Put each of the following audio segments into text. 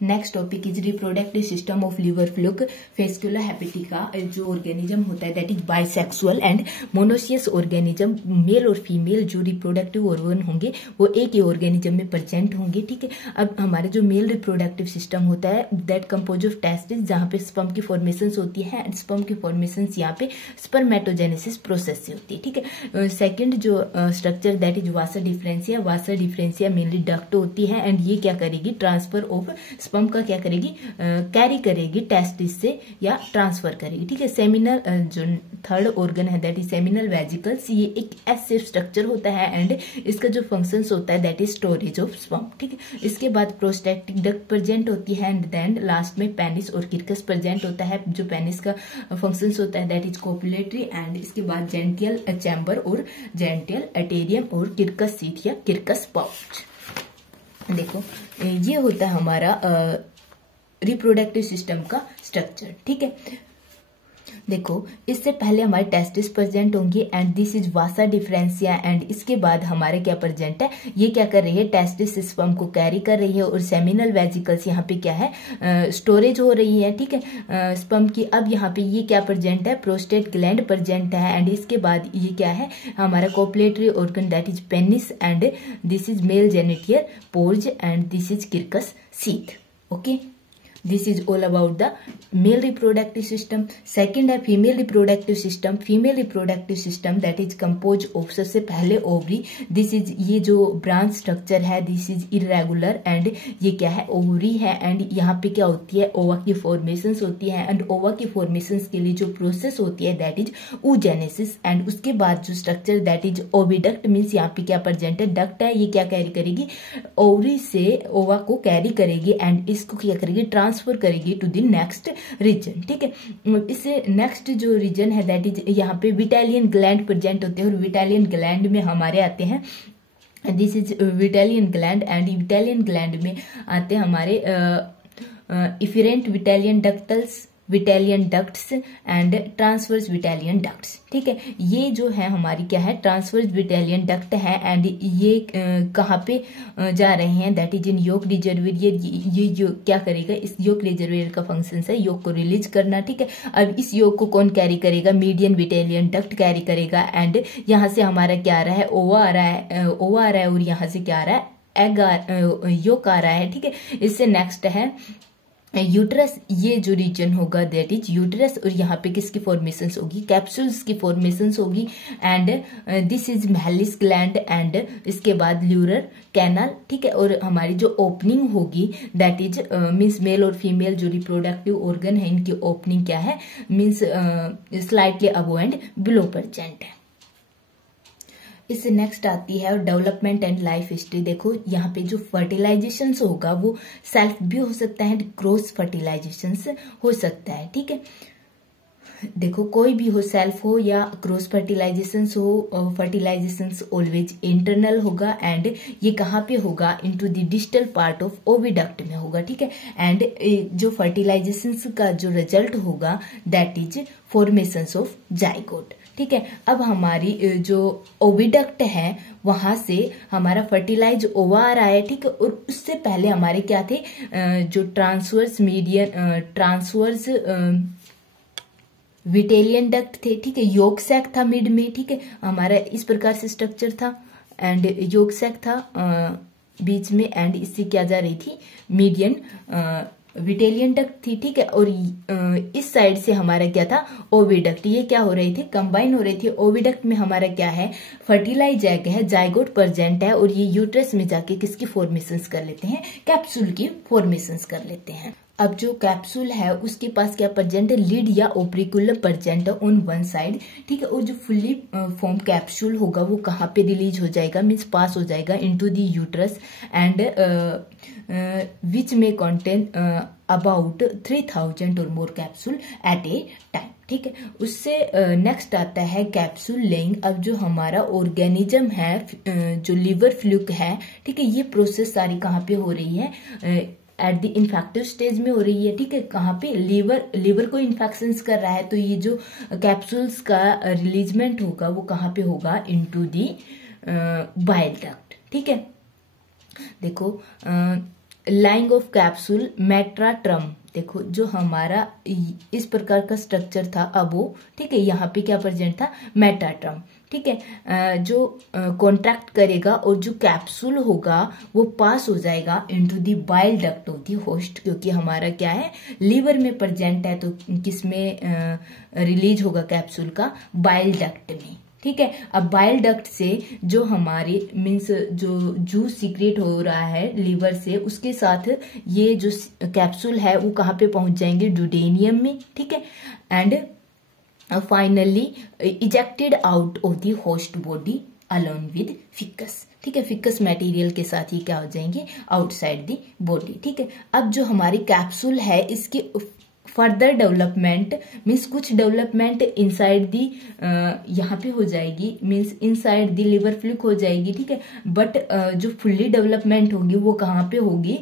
Next topic is reproductive system of liver fluke fasciola hepatica. जो organism होता है that is bisexual and monoecious organism. Male और female जो reproductive organ होंगे वो एक ही ऑर्गेनिज्म में प्रेजेंट होंगे, ठीक है। अब हमारे जो मेल रिप्रोडक्टिव सिस्टम होता है दैट कंपोज ऑफ टेस्टिस, जहाँ पे स्पर्म की फॉर्मेशन होती है एंड स्पर्म की फॉर्मेशन यहाँ पे स्पर्मेटोजेनेसिस प्रोसेस से होती है, ठीक है। सेकेंड जो structure that is Vasa differentia. Vasa differentia mainly duct होती है एंड ये क्या करेगी, ट्रांसफर ऑफ स्पर्म का क्या करेगी, कैरी करेगी टेस्टिस से या ट्रांसफर करेगी, ठीक है। सेमिनल जो थर्ड ऑर्गन है दैट इज सेमिनल वेजिकल्स। ये एक एस शेप स्ट्रक्चर होता है एंड इसका जो फंक्शंस होता है that is storage of sperm, ठीक है। इसके बाद प्रोस्टैटिक डक्ट प्रेजेंट होती है एंड देन लास्ट में पेनिस और किरकस प्रेजेंट होता है। जो पेनिस का फंक्शंस होता है दैट इज कोपुलेटरी एंड इसके बाद जेंटियल चैम्बर और जेंटियल एटेरियम और किरकस सीट या किरकस पाउच। देखो ये होता है हमारा रिप्रोडक्टिव सिस्टम का स्ट्रक्चर, ठीक है। देखो इससे पहले हमारे टेस्टिस प्रेजेंट होंगे and this is Vasa differentia and इसके बाद हमारे क्या प्रेजेंट है, ये क्या कर रही है, टेस्टिस स्पर्म को कैरी कर रही है और सेमिनल वेजिकल्स यहाँ पे क्या है, स्टोरेज हो रही है, ठीक है, स्पर्म की। अब यहाँ पे ये क्या प्रेजेंट है, प्रोस्टेट ग्लैंड प्रेजेंट है एंड इसके बाद ये क्या है, हमारा copulatory organ that is penis and this is male genital pore and this is cirrus sheath, okay. This is all about the male reproductive system. Second है female reproductive system. Female reproductive system that is composed of सबसे पहले ovary. This is ये जो branch structure है this is irregular and ये क्या है, ovary है and यहाँ पे क्या होती है, ova की formations होती है and ova की formations के लिए जो process होती है that is oogenesis and उसके बाद जो structure that is oviduct means यहाँ पे क्या present है, duct है, ये क्या कैरी करेगी, ovary से ova को कैरी करेगी and इसको क्या करेगी, ट्रांसफर करेगी टू द नेक्स्ट रीजन, ठीक है। इससे नेक्स्ट जो रीजन है दैट इज यहाँ पे विटालियन ग्लैंड प्रेजेंट होते हैं और विटालियन ग्लैंड में हमारे आते हैं, this is vitelline gland and vitelline gland में आते हैं हमारे efferent vitelline ductules, vitelline ducts and transverse vitelline ducts, ठीक है। ये जो है हमारी क्या है, ट्रांसवर्स विटालियन डक्ट है एंड ये कहाँ पे जा रहे हैं, that is in yolk reservoir. ये जो क्या करेगा, इस योक रिजर्वियर का फंक्शन है योक को रिलीज करना, ठीक है। अब इस योक को कौन कैरी करेगा, मीडियन विटालियन डक्ट कैरी करेगा एंड यहाँ से हमारा क्या आ रहा है, ओवा आ रहा है और यहाँ से क्या आ रहा है, एग योक आ रहा है, ठीक है। इससे नेक्स्ट है यूट्रस। ये जो रीजन होगा दैट इज यूट्रस और यहाँ पे किसकी फॉर्मेशंस होगी, कैप्सूल्स की फॉर्मेशंस होगी and this is malice gland and इसके बाद ल्यूरर कैनाल, ठीक है। और हमारी जो ओपनिंग होगी दैट इज मीन्स मेल और फीमेल जो रिप्रोडक्टिव ऑर्गन है इनकी ओपनिंग क्या है, means slightly above and below present है। इससे नेक्स्ट आती है डेवलपमेंट एंड लाइफ हिस्ट्री। देखो यहाँ पे जो फर्टिलाइजेशन होगा वो सेल्फ भी हो सकता है, क्रॉस फर्टिलाइजेशन हो सकता है, ठीक है। देखो कोई भी हो, सेल्फ हो या क्रॉस फर्टिलाइजेशन हो, फर्टिलाइजेशन ऑलवेज इंटरनल होगा एंड ये कहाँ पे होगा, into the distal part of oviduct में होगा, ठीक है। एंड जो फर्टिलाइजेशन का जो रिजल्ट होगा that is formation of zygote, ठीक है। अब हमारी जो ओविडक्ट है वहां से हमारा फर्टिलाइज ओवा आ रहा है, ठीक है। और उससे पहले हमारे क्या थे, जो ट्रांसवर्स मीडियन ट्रांसवर्स विटेलियन डक्ट थे, ठीक है। योक सैक था मिड में, ठीक है। हमारा इस प्रकार से स्ट्रक्चर था एंड योक सैक था बीच में एंड इससे क्या जा रही थी, मीडियन विटेलियन डक्ट थी, ठीक है। और इस साइड से हमारा क्या था, ओविडक्ट। ये क्या हो रही थी, कंबाइन हो रही थी। ओविडक्ट में हमारा क्या है, फर्टिलाइज एग है, जाइगोट प्रेजेंट है और ये यूट्रस में जाके किसकी फॉर्मेशंस कर लेते हैं, कैप्सूल की फॉर्मेशंस कर लेते हैं। अब जो कैप्सूल है उसके पास क्या प्रेजेंट है, लीड या ओप्रिकुलम प्रेजेंट है ऑन वन साइड, ठीक है। और जो फुल्ली फॉर्म कैप्सूल होगा वो कहाँ पे रिलीज हो जाएगा, मीन्स पास हो जाएगा into the uterus and which में कंटेन अबाउट 3000 और मोर कैप्सूल एट ए टाइम, ठीक है। उससे नेक्स्ट आता है कैप्सूल लेइंग। अब जो हमारा ऑर्गेनिज्म है जो लिवर फ्लूक है, ठीक है, ये प्रोसेस सारी कहाँ पे हो रही है, एट द इन्फेक्टिव स्टेज में हो रही है, ठीक है। कहाँ पे, लिवर को इन्फेक्शन कर रहा है तो ये जो कैप्सूल्स का रिलीजमेंट होगा वो कहाँ पे होगा, इनटू दी बाइल डक्ट, ठीक है। देखो लाइंग ऑफ कैप्सूल मेट्राट्रम। देखो जो हमारा इस प्रकार का स्ट्रक्चर था अबो, ठीक है, यहाँ पे क्या प्रेजेंट था, मेटाट्रम, ठीक है, जो कॉन्ट्रैक्ट करेगा और जो कैप्सूल होगा वो पास हो जाएगा into the bile duct of the host, क्योंकि हमारा क्या है, लीवर में प्रेजेंट है, तो किसमें रिलीज होगा कैप्सूल का, बाइल डक्ट में, ठीक है। अब बाइल डक्ट से जो हमारे मीन्स जो जूस सीक्रेट हो रहा है लीवर से, उसके साथ ये जो कैप्सूल है वो कहाँ पे पहुंच जाएंगे, ड्यूडेनियम में, ठीक है, and finally ejected out of the host body alone with ficus, ठीक है, फिकस मटेरियल के साथ ही क्या हो जाएंगे, आउटसाइड द बॉडी, ठीक है। अब जो हमारी कैप्सूल है इसकी फर्दर डेवलपमेंट मीन्स कुछ डेवलपमेंट इनसाइड दी यहाँ पे हो जाएगी, means inside the liver fluke हो जाएगी, ठीक है, बट जो फुल्ली डेवलपमेंट होगी वो कहाँ पे होगी,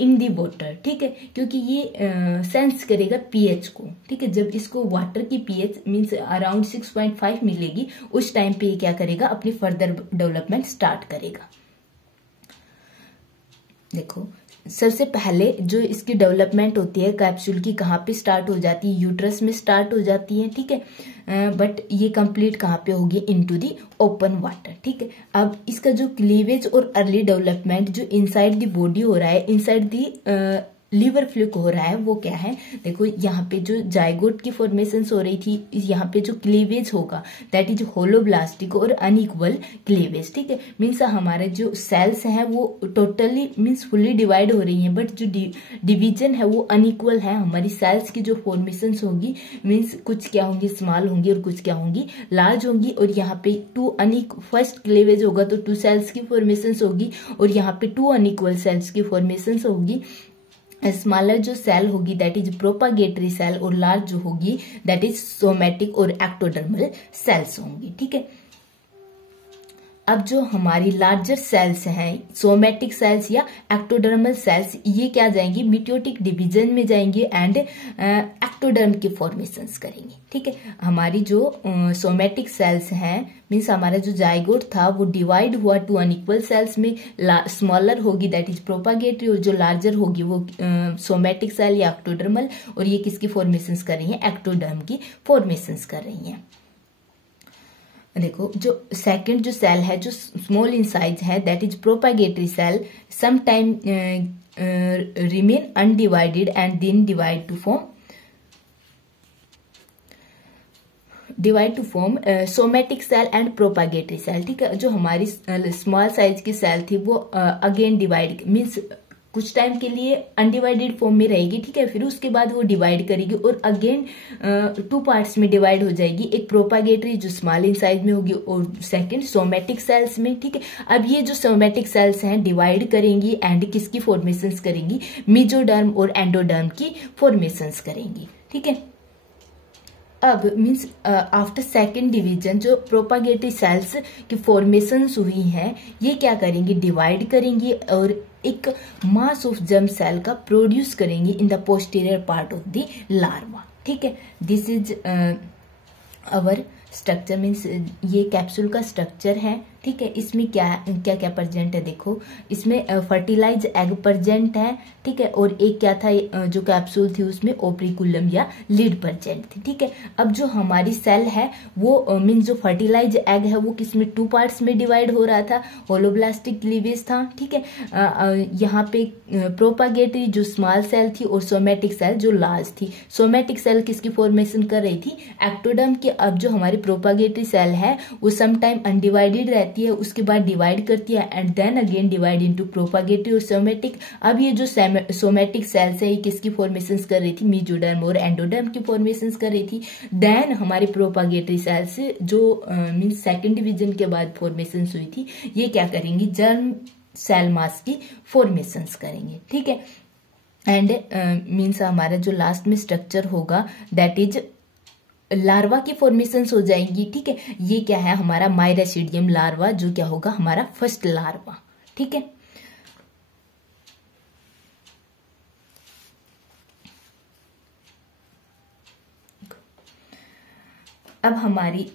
इन दी वाटर, ठीक है, क्योंकि ये सेंस करेगा पीएच को, ठीक है। जब इसको वाटर की पीएच मीन्स अराउंड 6.5 मिलेगी, उस टाइम पे ये क्या करेगा, अपनी फर्दर डेवलपमेंट स्टार्ट करेगा। देखो सबसे पहले जो इसकी डेवलपमेंट होती है कैप्सूल की, कहाँ पे स्टार्ट हो जाती है, यूट्रस में स्टार्ट हो जाती है, ठीक है, बट ये कंप्लीट कहाँ पे होगी, इनटू दी ओपन वाटर, ठीक है। अब इसका जो क्लीवेज और अर्ली डेवलपमेंट जो इनसाइड दी बॉडी हो रहा है, इनसाइड दी लीवर फ्लूक हो रहा है, वो क्या है, देखो यहाँ पे जो जाइगोट की फॉर्मेशन हो रही थी, यहाँ पे जो क्लीवेज होगा दैट इज होलोब्लास्टिक और अनइक्वल क्लीवेज, ठीक है, मीन्स हमारे जो सेल्स हैं वो टोटली मीन्स फुल्ली डिवाइड हो रही हैं, बट जो डिवीजन है वो अनइक्वल है। हमारी सेल्स की जो फॉर्मेशन होगी मीन्स कुछ क्या होंगी, स्मॉल होंगी और कुछ क्या होंगी, लार्ज होंगी, और यहाँ पे फर्स्ट क्लीवेज होगा तो 2 सेल्स की फॉर्मेशन होगी, और यहाँ पे 2 अनइक्वल सेल्स की फॉर्मेशन होगी। स्मॉलर जो सेल होगी दैट इज प्रोपागेटरी सेल, और लार्ज जो होगी दैट इज सोमेटिक और एक्टोडर्मल सेल्स होंगी, ठीक है। अब जो हमारी लार्जर सेल्स हैं, सोमेटिक सेल्स या एक्टोडर्मल सेल्स, ये क्या जाएंगी, मिटोटिक डिवीजन में जाएंगे एंड एक्टोडर्म की फॉर्मेशंस करेंगे, ठीक है। हमारी जो सोमेटिक सेल्स हैं मीन्स हमारा जो जाइगोट था वो डिवाइड हुआ 2 अनइक्वल सेल्स में, स्मॉलर होगी दैट इज प्रोपागेटरी, और जो लार्जर होगी वो सोमेटिक सेल या एक्टोडर्मल, और ये किसकी फॉर्मेशंस कर रही हैं, एक्टोडर्म की फॉर्मेशंस कर रही हैं। देखो जो सेकंड जो सेल है जो स्मॉल इन साइज है that is propagatory cell, some time remain undivided and then divide to form somatic cell and propagatory cell, ठीक है। जो हमारी स्मॉल साइज की सेल थी वो अगेन डिवाइड मीन्स कुछ टाइम के लिए अनडिवाइडेड फॉर्म में रहेगी, ठीक है, फिर उसके बाद वो डिवाइड करेगी और अगेन 2 पार्ट्स में डिवाइड हो जाएगी, एक प्रोपागेटरी जो स्मॉल इन साइज में होगी और सेकंड सोमेटिक सेल्स में, ठीक है। अब ये जो सोमेटिक सेल्स हैं डिवाइड करेंगी एंड किसकी फॉर्मेशंस करेंगी, मेसोडर्म और एंडोडर्म की फॉर्मेशंस करेंगी, ठीक है। अब मीन्स आफ्टर सेकेंड डिवीजन जो प्रोपागेटरी सेल्स की फॉर्मेशंस हुई हैं ये क्या करेंगी, डिवाइड करेंगी और एक मास ऑफ जर्म सेल का प्रोड्यूस करेंगी in the posterior part of the larva, ठीक है। This is our structure means ये कैप्सूल का स्ट्रक्चर है, ठीक है। इसमें क्या क्या क्या प्रेजेंट है, देखो इसमें फर्टिलाइज एग प्रेजेंट है, ठीक है, और एक क्या था जो कैप्सूल थी उसमें ओप्रिकुलम या लीड प्रेजेंट थी, ठीक है। अब जो हमारी सेल है वो मीन्स जो फर्टिलाइज एग है वो किसमें 2 पार्ट्स में डिवाइड हो रहा था, होलोब्लास्टिक क्लीवेज था, ठीक है। यहाँ पे प्रोपागेटरी जो स्मॉल सेल थी और सोमेटिक सेल जो लार्ज थी। सोमेटिक सेल किसकी फॉर्मेशन कर रही थी, एक्टोडर्म की। अब जो हमारी प्रोपागेटरी सेल है वो समटाइम अनडिवाइडेड रहती है, उसके बाद डिवाइड करती है and then again divide into propagatory और सोमेटिक। अब ये जो सोमेटिक सेल्स है ये किसकी फॉर्मेशंस कर रही थी, मेसोडर्म और एंडोडर्म की फॉर्मेशंस कर रही थी। देन हमारी प्रोपागेटरी सेल्स जो मींस सेकंड डिवीजन के बाद फॉर्मेशंस हुई थी ये क्या करेंगी, जर्म सेल मास की फॉर्मेशंस करेंगे, ठीक है। एंड मीन्स हमारा जो लास्ट में स्ट्रक्चर होगा दैट इज लार्वा की फॉर्मेशंस हो जाएंगी, ठीक है। ये क्या है हमारा माइरासिडियम लार्वा जो क्या होगा हमारा फर्स्ट लार्वा, ठीक है। अब हमारी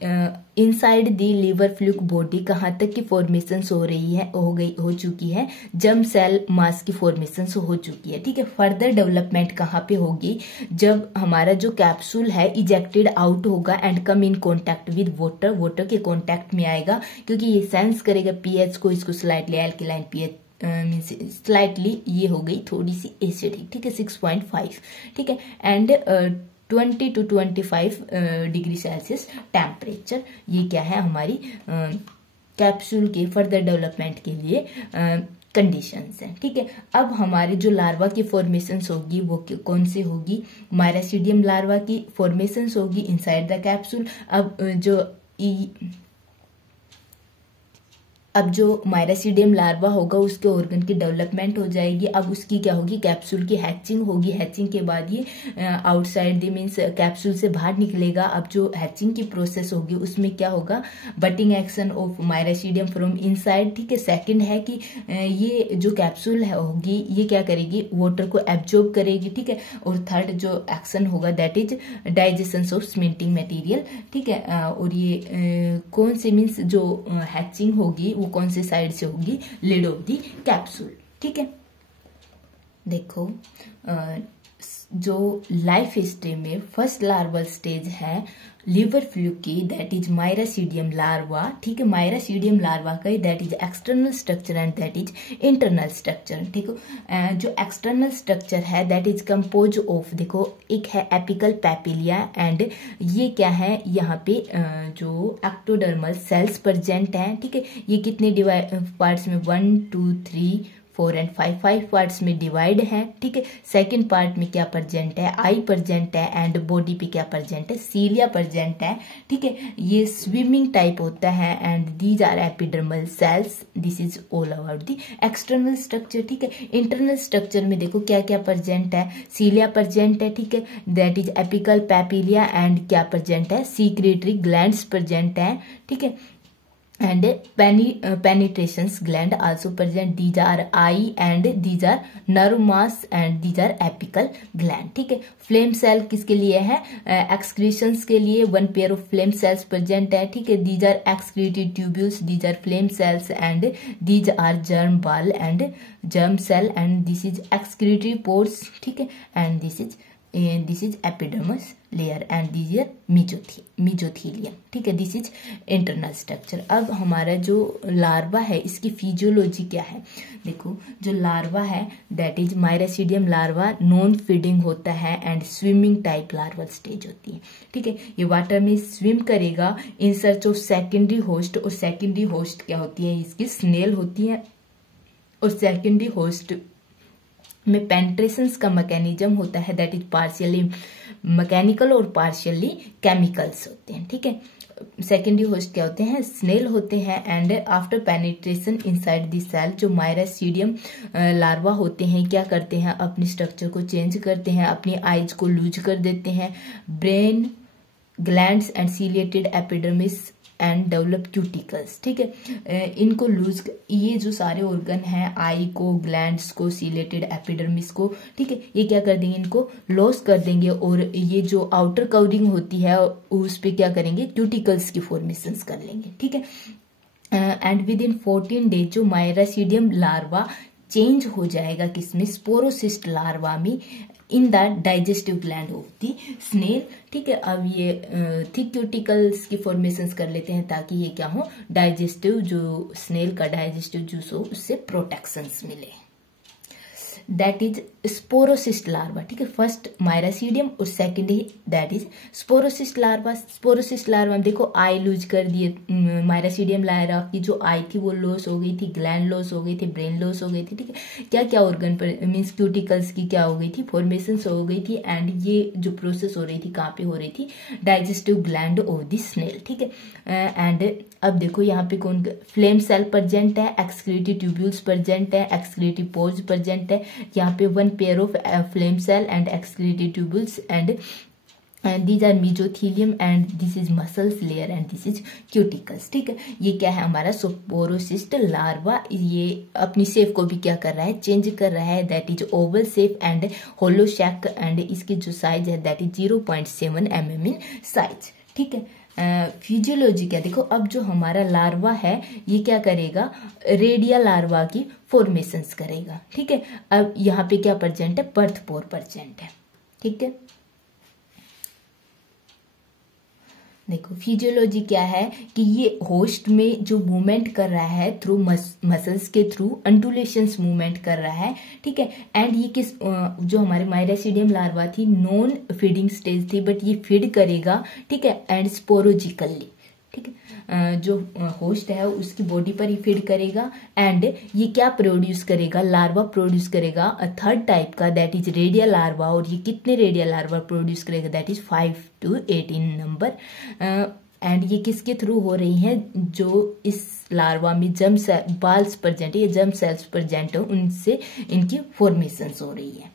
inside the liver fluke body कहाँ तक की फॉर्मेशन हो चुकी है, जर्म सेल मास की फॉर्मेशन हो चुकी है। ठीक है, फर्दर डेवलपमेंट कहाँ पे होगी, जब हमारा जो कैप्सूल है इजेक्टेड आउट होगा and come in contact with water, water के कांटेक्ट में आएगा, क्योंकि ये सेंस करेगा पीएच को, इसको slightly alkaline pH means slightly ये हो गई थोड़ी सी एसिडिक। ठीक है, 6.5। ठीक है, and 20 to 25 degree Celsius temperature, ये क्या है हमारी कैप्सूल के फर्दर डेवलपमेंट के लिए कंडीशंस हैं। ठीक है, अब हमारे जो लार्वा की फॉर्मेशंस होगी वो कौन से होगी, मायरासीडियम लार्वा की फॉर्मेशंस होगी इनसाइड द कैप्सूल। अब जो मायरासीडियम लार्वा होगा उसके ऑर्गन की डेवलपमेंट हो जाएगी। अब उसकी क्या होगी, कैप्सूल की हैचिंग होगी। हैचिंग के बाद ये आउटसाइड द मीन्स कैप्सूल से बाहर निकलेगा। अब जो हैचिंग की प्रोसेस होगी उसमें क्या होगा, बटिंग एक्शन ऑफ मायरासीडियम फ्रॉम इनसाइड। ठीक है, सेकंड है कि ये जो कैप्सूल होगी ये क्या करेगी, वाटर को एब्जॉर्ब करेगी। ठीक है, और थर्ड जो एक्शन होगा that is digestion of cementing material. ठीक है, और ये कौन से मीन्स जो हैचिंग होगी वो कौन से साइड से होगी, लिड ऑफ दी कैप्सूल। ठीक है, देखो जो लाइफ हिस्ट्री में फर्स्ट लार्वल स्टेज है लिवर फ्लूक की, दैट इज मायरासीडियम लार्वा। ठीक है, मायरासीडियम लार्वा का that is external structure and that is internal structure. ठीक है, जो एक्सटर्नल स्ट्रक्चर है दैट इज कंपोज ऑफ, देखो एक है एपिकल पैपिलिया एंड ये क्या है यहाँ पे जो एक्टोडर्मल सेल्स प्रेजेंट हैं। ठीक है, ये कितने पार्ट्स में 1 2 3 4 एंड 5 पार्ट्स में डिवाइड है। ठीक है, सेकंड पार्ट में क्या प्रेजेंट है, आई प्रेजेंट है एंड बॉडी पे क्या प्रेजेंट है, सीलिया प्रेजेंट है। ठीक है, ये स्विमिंग टाइप होता है and these are epidermal cells. This is all about the external structure. ठीक है, इंटरनल स्ट्रक्चर में देखो क्या क्या प्रेजेंट है, सीलिया प्रेजेंट है। ठीक है, दैट इज एपिकल पैपिलिया एंड क्या प्रेजेंट है, सीक्रेटरी ग्लैंड्स प्रेजेंट है। ठीक है, and penetrations gland also present, these are eye and these are nerve mass and these are apical gland। ठीक है, फ्लेम सेल किसके लिए है, एक्सक्रीशंस के लिए 1 pair of flame cells present है। ठीक है, these are excretory tubules, these are flame cells and these are germ ball and germ cell and this is excretory pores। ठीक है, and this is epidermis layer and this is mesothelium। ठीक है, this is internal structure. अब हमारा जो larva है इसकी physiology क्या है, देखो जो लार्वा है that is miracidium larva non feeding होता है and swimming type larval stage होती है। ठीक है, ये वाटर में स्विम करेगा in search of secondary host, और सेकेंडरी होस्ट क्या होती है, इसकी स्नेल होती है, और सेकेंडरी होस्ट में पेंट्रेशंस का मैकेनिज्म होता है दैट इज पार्शियली मैकेनिकल और पार्शियली केमिकल्स होते हैं। ठीक है, सेकेंडरी होस्ट क्या होते हैं, स्नेल होते हैं and after penetration inside the cell जो मायरासीडियम लार्वा होते हैं क्या करते हैं, अपने स्ट्रक्चर को चेंज करते हैं, अपनी आईज को लूज कर देते हैं, brain glands and ciliated epidermis and develop cuticles. ठीक है, इनको लूज, ये जो सारे ऑर्गन हैं आई को, ग्लैंड्स को, सीलेटेड एपिडर्मिस को, ठीक है, ये क्या कर देंगे, इनको लॉस कर देंगे और ये जो आउटर कवरिंग होती है उस पे क्या करेंगे, क्यूटिकल्स की फॉर्मेशंस कर लेंगे। ठीक है, एंड विद इन 14 डेज जो मायरासीडियम लार्वा चेंज हो जाएगा किसमें, स्पोरोसिस्ट लार्वा में in the digestive gland of the snail. ठीक है, अब ये थिक क्यूटिकल्स की फॉर्मेशंस कर लेते हैं ताकि ये क्या हो, डाइजेस्टिव जो स्नेल का डाइजेस्टिव जूस हो उससे प्रोटेक्शंस मिले। That is sporocyst larva. ठीक है, फर्स्ट मायरासीडियम और second that is sporocyst larva. Sporocyst larva में देखो आई लूज कर दिए, मायरासीडियम लार्वा की जो आई थी वो लॉस हो गई थी, ग्लैंड लॉस हो गई थी, ब्रेन लॉस हो गई थी। ठीक है, क्या क्या ऑर्गन पर मीन्स क्यूटिकल्स की क्या हो गई थी, फॉर्मेशन हो गई थी एंड ये जो प्रोसेस हो रही थी कहाँ पे हो रही थी, digestive gland of the snail. ठीक है, एंड अब देखो यहाँ पे कौन, फ्लेम सेल प्रेजेंट है, एक्सक्रीटरी ट्यूब्यूल्स प्रेजेंट है, एक्सक्रीटरी पोर्स प्रेजेंट है, यहाँ पे 1 pair of flame cell and excretory tubules and these are mesothelium and this is muscles layer and this is cuticles। ठीक है, ये क्या है हमारा स्पोरोसिस्ट लार्वा, ये अपनी शेप को भी क्या कर रहा है, चेंज कर रहा है, that is oval shape and hollow sac and इसकी जो साइज है that is 0.7 mm in size. ठीक है, फिजियोलॉजी क्या, देखो अब जो हमारा लार्वा है ये क्या करेगा, रेडियल लार्वा की फॉर्मेशंस करेगा। ठीक है, अब यहाँ पे क्या प्रेजेंट है, बर्थ पोर प्रेजेंट है। ठीक है, देखो फिजियोलॉजी क्या है कि ये होस्ट में जो मूवमेंट कर रहा है थ्रू मसल्स के थ्रू अंडुलेशंस मूवमेंट कर रहा है। ठीक है, एंड ये किस जो हमारे माइरेसिडियम लार्वा थी नॉन फीडिंग स्टेज थी, बट ये फीड करेगा। ठीक है, एंड स्पोरोजिकली। ठीक है, जो होस्ट है उसकी बॉडी पर ही फीड करेगा एंड ये क्या प्रोड्यूस करेगा, लार्वा प्रोड्यूस करेगा थर्ड टाइप का, दैट इज रेडियल लार्वा। और ये कितने रेडियल लार्वा प्रोड्यूस करेगा, that is 5 to 18 number. And ये किसके थ्रू हो रही हैं, जो इस लार्वा में जर्म बाल्स प्रेजेंट है या जर्म सेल्स प्रेजेंट है उनसे इनकी फॉर्मेशंस हो रही है।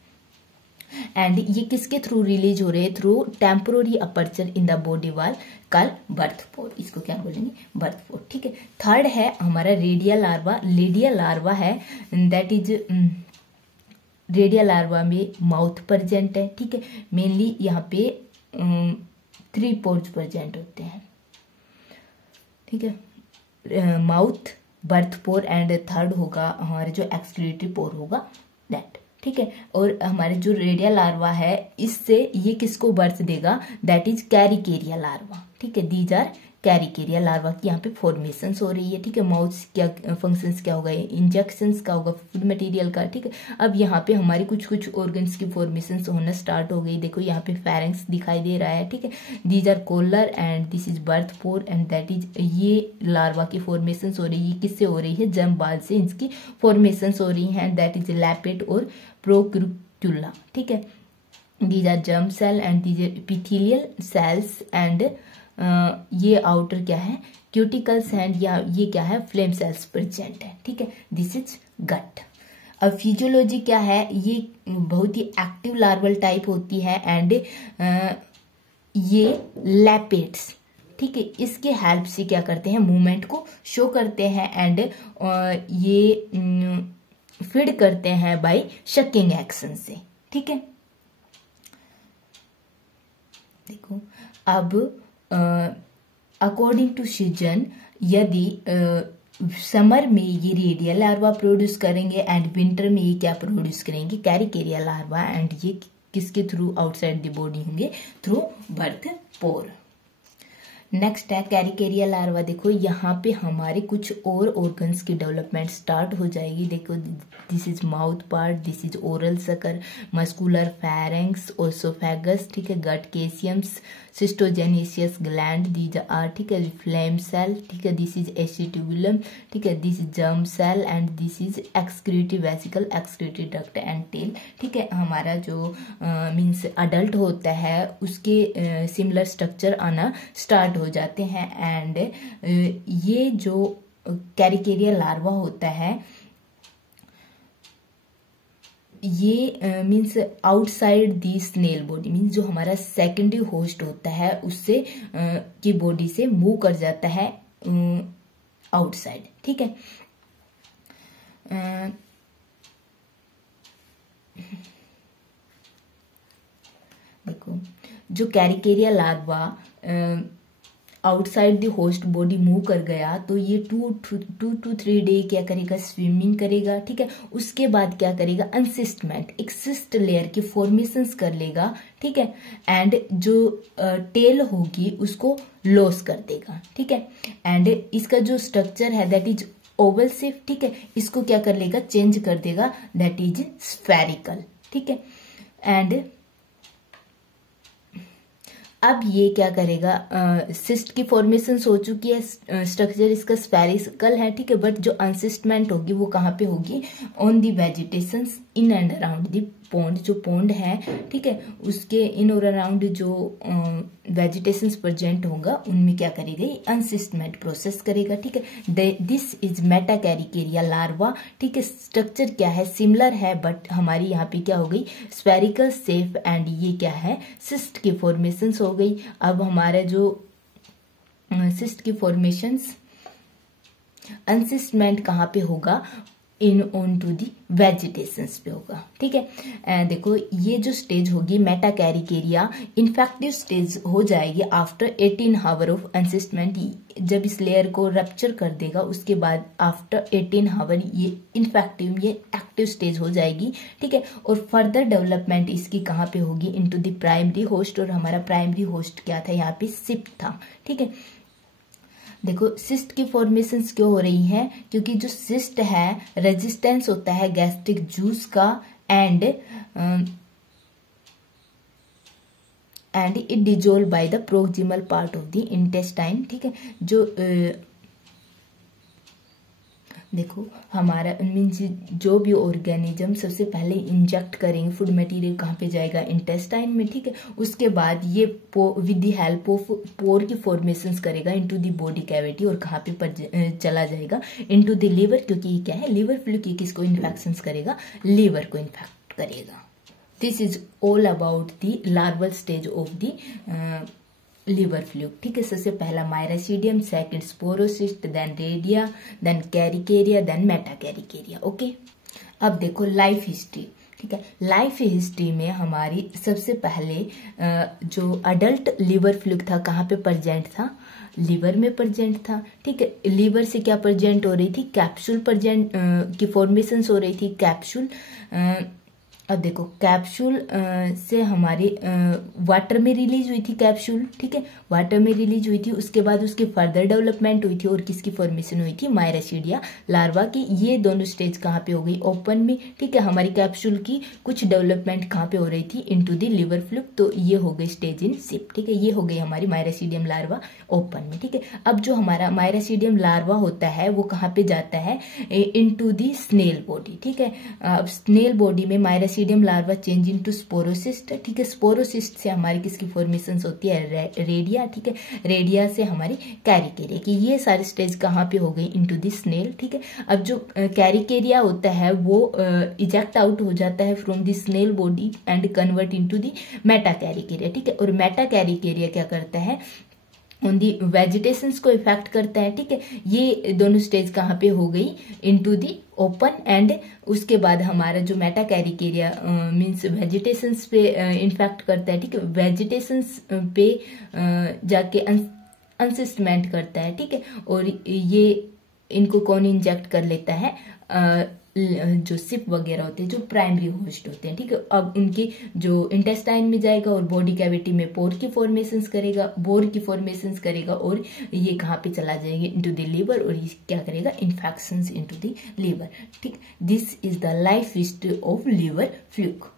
एंड ये किसके थ्रू रिलीज हो रहे हैं, through temporary aperture in the body wall कल बर्थ पोर, इसको क्या बोलेंगे, बर्थ पोर। ठीक है, थर्ड है हमारा रेडियल लार्वा। रेडियल लार्वा है दैट इज रेडियल लार्वा में माउथ प्रेजेंट है। ठीक है, मेनली यहाँ पे 3 पोर्स प्रेजेंट होते हैं। ठीक है, mouth, birth pore and third होगा हमारे जो एक्सक्रीटरी पोर होगा दैट। ठीक है, और हमारे जो रेडियल लार्वा है इससे ये किसको बर्थ देगा, दैट इज कैरिकेरिया लार्वा। ठीक है, दीज आर कैरिकेरिया लार्वा की यहाँ पे फॉर्मेशंस हो रही है। ठीक है, माउथ क्या फंक्शंस क्या होगा, इंजेक्शंस का होगा फूड मटेरियल का। ठीक है, अब यहाँ पे हमारी कुछ कुछ ऑर्गन्स की फॉर्मेशंस होना स्टार्ट हो गई। देखो यहाँ पे फेरेंक्स दिखाई दे रहा है। ठीक है, these are collar and this is birth pore and that is ये लार्वा की फॉर्मेशंस हो रही है। किससे हो रही है, जर्म बाल से इनकी फॉर्मेशंस हो रही है, दैट इज लैपेट और प्रोक्रूक्यूला। ठीक है, these are germ cell and these are epithelial cells and ये आउटर क्या है, क्यूटिकल्स एंड या ये क्या है, फ्लेम सेल्स प्रेजेंट है। ठीक है, दिस इज गट। अब फिजियोलॉजी क्या है, ये बहुत ही एक्टिव लार्वल टाइप होती है एंड ये लैपेट्स। ठीक है, इसके हेल्प से क्या करते हैं, मूवमेंट को शो करते हैं एंड ये फीड करते हैं बाय शकिंग एक्शन से। ठीक है, देखो अब अकॉर्डिंग टू सीजन, यदि समर में ये रेडियल लार्वा प्रोड्यूस करेंगे एंड विंटर में ये क्या प्रोड्यूस करेंगे, कैरिकेरिया लार्वा। एंड ये किसके थ्रू, आउटसाइड द बॉडी होंगे, थ्रू बर्थ पोर। नेक्स्ट है कैरिकेरिया लार्वा। देखो यहाँ पे हमारे कुछ और ऑर्गन्स की डेवलपमेंट स्टार्ट हो जाएगी। देखो this is mouth part, this is oral sucker, muscular pharynx, oesophagus. ठीक है, गट केसियम्स, सिस्टोजेनेसियस ग्लैंड, दीज आर। ठीक है, फ्लेम सेल। ठीक है, दिस इज एसिट्यूबुलम। ठीक है, this is germ cell and this is excretory vesicle, excretory duct and tail. ठीक है, हमारा जो मीन्स अडल्ट होता है उसके सिमिलर स्ट्रक्चर आना स्टार्ट हो जाते हैं एंड ये जो कैरिकेरिया लार्वा होता है ये means outside the snail body, means जो हमारा सेकेंडरी होस्ट होता है उससे की बॉडी से मूव कर जाता है आउटसाइड। ठीक है, देखो जो cercaria larva outside the host body move कर गया तो ये 2 to 3 डे क्या करेगा, स्विमिंग करेगा। ठीक है, उसके बाद क्या करेगा, अनसिस्टमेंट, एक सिस्ट लेयर की फॉर्मेशंस कर लेगा। ठीक है, एंड जो टेल होगी उसको लॉस कर देगा। ठीक है, एंड इसका जो स्ट्रक्चर है दैट इज ओवल शेप। ठीक है, इसको क्या कर लेगा, चेंज कर देगा, दैट इज स्फेरिकल। ठीक है, एंड अब ये क्या करेगा, सिस्ट की फॉर्मेशन हो चुकी है, स्ट्रक्चर इसका स्फेरिकल है। ठीक है, बट जो अनसिस्टमेंट होगी वो कहाँ पे होगी, on the vegetations in and around the pond, जो पॉन्ड है। ठीक है, उसके इन और अराउंड जो वेजिटेशंस प्रेजेंट होगा उनमें क्या करेगा, अनसिस्टमेंट प्रोसेस करेगा। ठीक है, दिस इज मेटा कैरिकेरिया लार्वा। ठीक है, स्ट्रक्चर क्या है, सिमिलर है बट हमारी यहाँ पे क्या हो गई, स्फेरिकल शेप एंड ये क्या है, सिस्ट की फॉर्मेशंस हो गई। अब हमारे जो सिस्ट की फॉर्मेशंस, अनसिस्टमेंट कहाँ पे होगा, in on to the vegetations पे होगा, ठीक है। देखो ये जो स्टेज होगी मेटा कैरिकेरिया इन्फेक्टिव स्टेज हो जाएगी आफ्टर 18 आवर ऑफ एनसिस्टमेंट। जब इस लेयर को रप्चर कर देगा उसके बाद आफ्टर 18 आवर ये इन्फेक्टिव, ये एक्टिव स्टेज हो जाएगी, ठीक है। और फर्दर डेवलपमेंट इसकी कहाँ पे होगी, इनटू द प्राइमरी होस्ट। और हमारा प्राइमरी होस्ट क्या था, यहाँ पे सिप था, ठीक है। देखो सिस्ट की फॉर्मेशन क्यों हो रही है, क्योंकि जो सिस्ट है रेजिस्टेंस होता है गैस्ट्रिक जूस का and it dissolve by the proximal part of the intestine, ठीक है। जो देखो हमारा मीन्स जो भी ऑर्गेनिज्म सबसे पहले इंजेक्ट करेंगे फूड मटेरियल कहाँ पे जाएगा, इंटेस्टाइन में, ठीक है। उसके बाद ये with the help of pore की फॉर्मेशंस करेगा इनटू द बॉडी कैविटी और कहाँ पे चला जाएगा, इनटू द लीवर, क्योंकि ये क्या है लीवर फ्लूक, किसको इन्फेक्शंस करेगा, लीवर को इन्फेक्ट करेगा। This is all about the larval stage of the liver fluke, ठीक है। सबसे पहला miracidium, second sporocyst, then redia, then cercaria, then meta cercaria, okay. अब देखो लाइफ हिस्ट्री, ठीक है। लाइफ हिस्ट्री में हमारी सबसे पहले जो अडल्ट लीवर फ्लूक था कहाँ पे प्रेजेंट था, लीवर में प्रेजेंट था, ठीक है। लीवर से क्या प्रेजेंट हो रही थी, कैप्सूल प्रेजेंट की फॉर्मेशन हो रही थी, कैप्सूल। अब देखो कैप्सूल से हमारी वाटर में रिलीज हुई थी कैप्सूल, ठीक है, वाटर में रिलीज हुई थी। उसके बाद उसकी फर्दर डेवलपमेंट हुई थी और किसकी फॉर्मेशन हुई थी, माइरासीडिया लार्वा की। ये दोनों स्टेज कहाँ पे हो गई, ओपन में, ठीक है। हमारी कैप्सूल की कुछ डेवलपमेंट कहाँ पे हो रही थी, इनटू द लीवर फ्लूक, तो ये हो गई स्टेज इन सिप, ठीक है। ये हो गई हमारी माइरासीडियम लार्वा ओपन में, ठीक है। अब जो हमारा माइरासीडियम लार्वा होता है वो कहाँ पे जाता है, इनटू द स्नेल बॉडी, ठीक है। अब स्नेल बॉडी में माइरासीडियम लार्वा चेंज इनटू स्पोरोसिस्ट, ठीक है। स्पोरोसिस्ट से हमारी किसकी फॉर्मेशन होती है, रेडिया, ठीक है। रेडिया से हमारी कैरिकेरिया की। ये सारे स्टेज कहाँ पे हो गई, इनटू द स्नेल, ठीक है। अब जो कैरिकेरिया होता है वो इजेक्ट आउट हो जाता है from the snail body and convert into the meta cercaria, ठीक है। और मेटा कैरिकेरिया क्या करता है, ऑन दी वेजिटेशंस को इफेक्ट करता है, ठीक है। ये दोनों स्टेज कहाँ पे हो गई, इनटू दी ओपन एंड उसके बाद हमारा जो मेटा कैरिकेरिया मीन्स वेजिटेशंस पे इन्फेक्ट करता है, ठीक है। वेजिटेशंस पे जाके अनसिस्टमेंट करता है, ठीक है। और ये इनको कौन इंजेक्ट कर लेता है, जो सिप वगैरह होते हैं जो प्राइमरी होस्ट होते हैं, ठीक है। अब उनके जो इंटेस्टाइन में जाएगा और बॉडी कैविटी में पोर की फॉर्मेशंस करेगा, बोर की फॉर्मेशंस करेगा और ये कहाँ पे चला जाएगा, इनटू द लीवर, और ये क्या करेगा, इन्फेक्शंस इनटू द लीवर, ठीक। This is the life history of liver fluke.